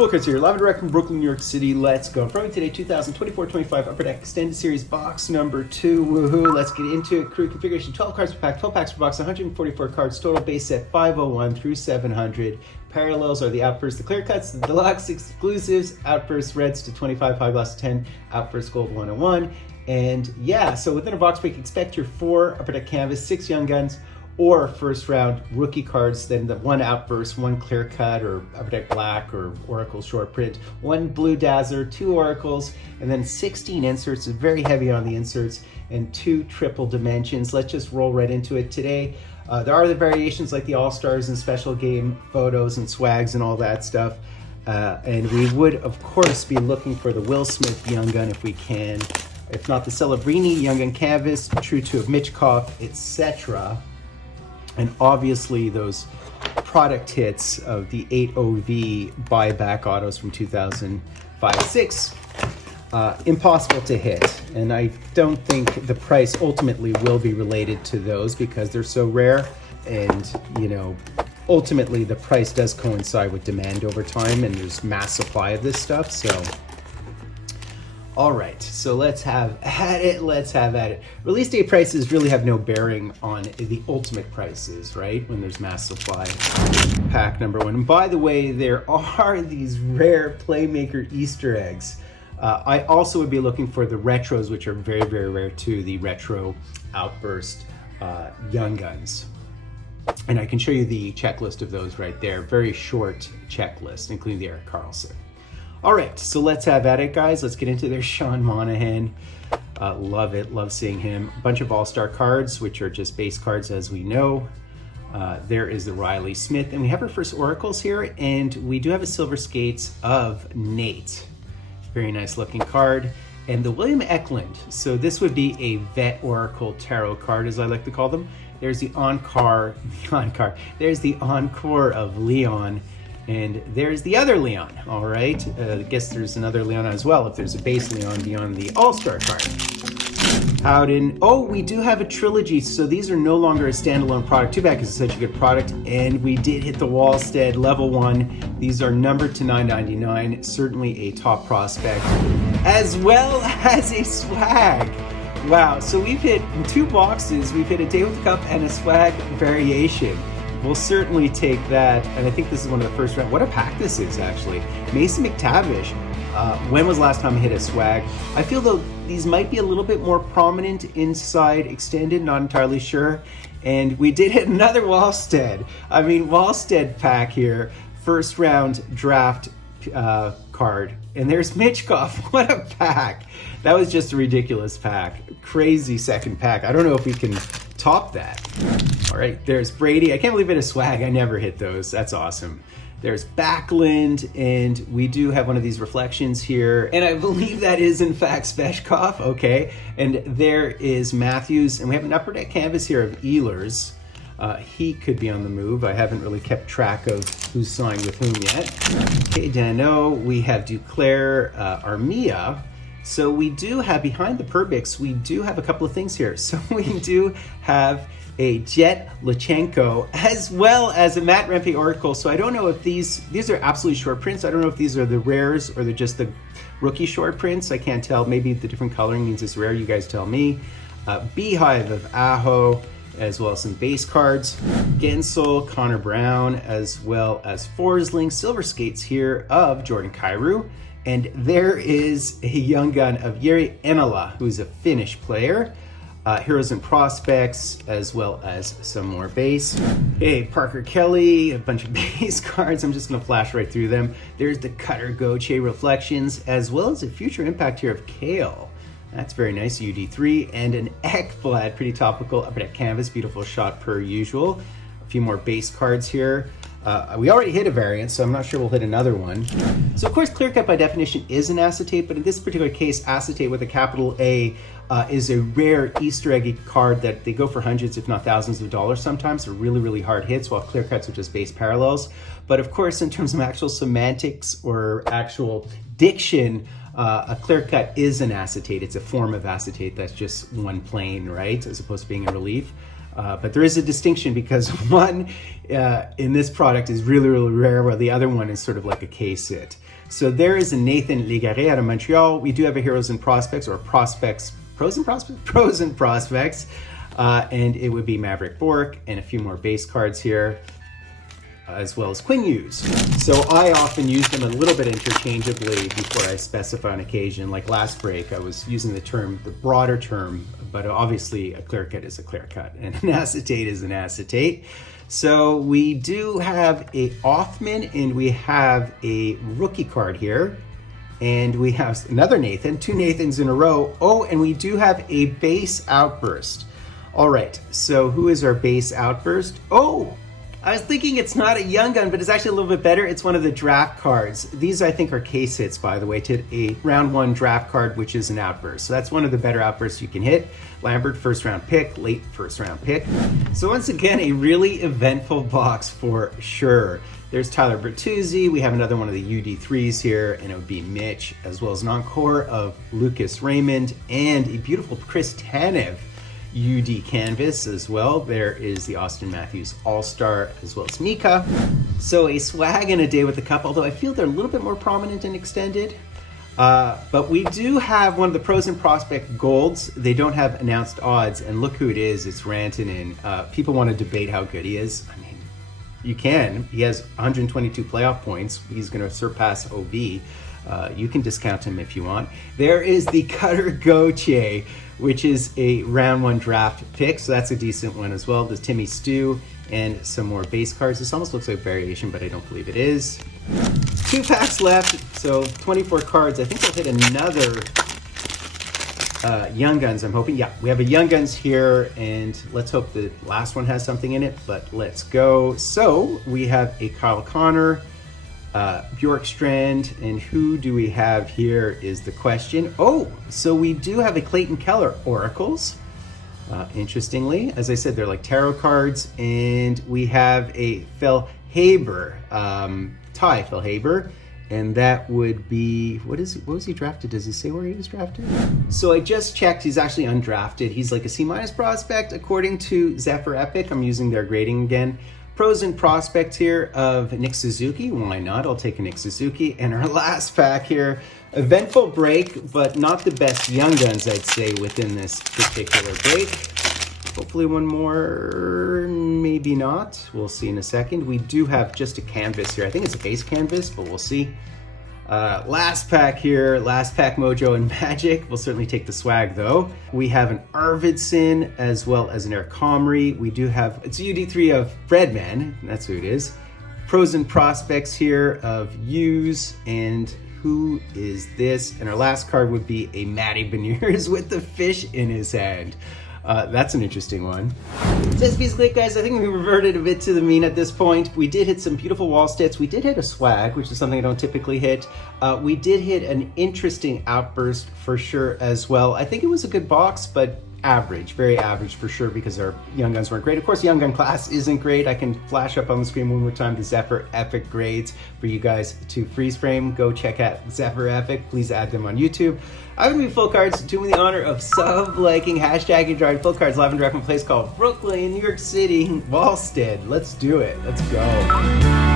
Fultoncards here, live and direct from Brooklyn, New York City. Let's go. From today, 2024-25 Upper Deck Extended Series box number 2. Woohoo! Let's get into it. Crew configuration: 12 cards per pack, 12 packs per box, 144 cards total. Base set 501 through 700. Parallels are the outbursts, the clear cuts, the deluxe exclusives, outburst reds to 25, high gloss to 10, outburst gold 101. And yeah, so within a box break, expect your 4 Upper Deck canvas, 6 young guns, or first round rookie cards, then the 1 outburst, 1 clear cut or Upper Deck black or Oracle short print, 1 blue dazzler, 2 oracles, and then 16 inserts, very heavy on the inserts, and 2 triple dimensions. Let's just roll right into it today. There are the variations like the All-Stars and special game photos and swags and all that stuff. And we would, of course, be looking for the Will Smith Young Gun if we can. If not, the Celebrini Young Gun Canvas, True 2 of Mitchkoff, etc. And obviously those product hits of the 8OV buyback autos from 2005-06. Impossible to hit, and I don't think the price ultimately will be related to those because they're so rare, and you know, ultimately the price does coincide with demand over time, and there's mass supply of this stuff. So all right, so let's have at it. Release date prices really have no bearing on the ultimate prices, right? When there's mass supply. Pack number 1. And by the way, there are these rare Playmaker Easter eggs. I also would be looking for the retros, which are very, very rare too, the retro outburst young guns. And I can show you the checklist of those right there. Very short checklist, including the Eric Carlson. All right, so let's have at it, guys. Let's get into their Sean Monahan. Love it, love seeing him. A bunch of all-star cards, which are just base cards as we know. There is the Riley Smith, and we have our first oracles here, and we do have a silver skates of Nate. Very nice looking card. And the William Eklund. So this would be a vet oracle tarot card, as I like to call them. There's the there's the encore of Leon. And there's the other Leon, all right? I guess there's another Leon as well, if there's a base Leon beyond the All-Star card. Howden. Oh, we do have a trilogy, so these are no longer a standalone product. Too bad, because it's such a good product. And we did hit the Wallstead level 1. These are numbered to 999, certainly a top prospect, as well as a swag. Wow, so we've hit in 2 boxes, we've hit a Day with the Cup and a swag variation. We'll certainly take that, and I think this is one of the first round. What a pack this is, actually. Mason McTavish. When was the last time I hit a swag? I feel though these might be a little bit more prominent inside extended, not entirely sure. And we did hit another Wallstead. I mean, Wallstead pack here, first round draft card. And there's Mitchkoff. What a pack. That was just a ridiculous pack. Crazy second pack. I don't know if we can top that. All right, there's Brady. I can't believe it is swag. I never hit those. That's awesome. There's Backlund, and we do have one of these reflections here. And I believe that is, in fact, Sveshkov. Okay. And there is Matthews. And we have an Upper Deck canvas here of Ehlers. He could be on the move. I haven't really kept track of who's signed with whom yet. Okay, Dano. We have Duclair, Armia. So we do have, behind the Perbix, we do have a couple of things here. So we do have a Jet Lachenko, as well as a Matt Rempe Oracle. So I don't know if these are absolute short prints. I don't know if these are the rares or they're just the rookie short prints. I can't tell. Maybe the different coloring means it's rare. You guys tell me. Beehive of Aho, as well as some base cards. Gensel, Connor Brown, as well as Forsling. Silver skates here of Jordan Kyrou. And there is a young gun of Jiri Enola, who's a Finnish player. Heroes and Prospects, as well as some more base. Hey, Parker Kelly, a bunch of base cards. I'm just gonna flash right through them. There's the Cutter Goche Reflections, as well as a Future Impact here of Kale. That's very nice, UD3, and an Ekblad, pretty topical, Upper Deck canvas, beautiful shot per usual. A few more base cards here. We already hit a variant, so I'm not sure we'll hit another one. So of course, clear cut by definition is an acetate, but in this particular case, acetate with a capital A is a rare Easter eggy card that they go for hundreds, if not thousands of dollars sometimes. They're really, really hard hits, while clear cuts are just base parallels. But of course, in terms of actual semantics or actual diction, a clear cut is an acetate. It's a form of acetate that's just one plane, right? As opposed to being a relief. But there is a distinction because one in this product is really, really rare, while the other one is sort of like a case hit. So there is a Nathan Légaré out of Montreal. We do have a Heroes and Prospects, or Prospects, Pros and Prospects? Pros and Prospects. And it would be Maverick Bork and a few more base cards here, as well as Quinn Hughes. So I often use them a little bit interchangeably before I specify on occasion. Like last break, I was using the broader term, but obviously a clear cut is a clear cut and an acetate is an acetate. So we do have a Othman and we have a rookie card here. And we have another Nathan, 2 Nathans in a row. Oh, and we do have a base outburst. All right, so who is our base outburst? Oh, I was thinking it's not a Young Gun, but it's actually a little bit better. It's one of the draft cards. These, I think, are case hits, by the way, to a round 1 draft card, which is an outburst. So that's one of the better outbursts you can hit. Lambert, first round pick, late first round pick. So once again, a really eventful box for sure. There's Tyler Bertuzzi. We have another one of the UD3s here, and it would be Mitch, as well as an encore of Lucas Raymond and a beautiful Chris Tanev UD canvas as well. There is the Austin Matthews All-Star, as well as Mika. So a swag and a day with the cup, although I feel they're a little bit more prominent and extended. But we do have one of the Pros and Prospect Golds. They don't have announced odds, and look who it is. It's Rantanen. People want to debate how good he is. I mean, you can. He has 122 playoff points. He's going to surpass OV. You can discount him if you want. There is the Cutter Gauthier, which is a round 1 draft pick, so that's a decent one as well. There's Timmy Stew and some more base cards. This almost looks like variation, but I don't believe it is. 2 packs left, so 24 cards. I think we'll hit another Young Guns, I'm hoping. Yeah, we have a Young Guns here, and let's hope the last one has something in it, but let's go. So we have a Kyle Connor, Bjorkstrand, and who do we have here is the question. Oh, so we do have a Clayton Keller Oracles. Interestingly, as I said, they're like tarot cards, and we have a Phil Haber, Ty Phil Haber, and that would be, what was he drafted? Does he say where he was drafted? So I just checked, he's actually undrafted. He's like a C- prospect according to Zephyr Epic. I'm using their grading again. Pros and Prospects here of Nick Suzuki. Why not? I'll take a Nick Suzuki. And our last pack here, eventful break, but not the best Young Guns, I'd say, within this particular break. Hopefully one more, maybe not. We'll see in a second. We do have just a canvas here. I think it's a base canvas, but we'll see. Last pack here, last pack mojo and magic. We'll certainly take the swag though. We have an Arvidsson as well as an Eric Comrie. We do have, it's a UD3 of Fredman, that's who it is. Pros and Prospects here of Hughes, and who is this? And our last card would be a Matty Beniers with the fish in his hand. That's an interesting one. So that's basically it, guys. I think we reverted a bit to the mean at this point. We did hit some beautiful wall stats. We did hit a swag, which is something I don't typically hit. We did hit an interesting outburst for sure as well. I think it was a good box, but average, very average for sure, because our Young Guns weren't great. Of course, Young Gun class isn't great. I can flash up on the screen one more time the Zephyr Epic grades for you guys to freeze frame. Go check out Zephyr Epic. Please add them on YouTube. I'm going to be Fultoncards, doing the honor of sub-liking, hashtagging, drawing Fultoncards live and direct from a place called Brooklyn, New York City, Wallstead. Let's do it. Let's go.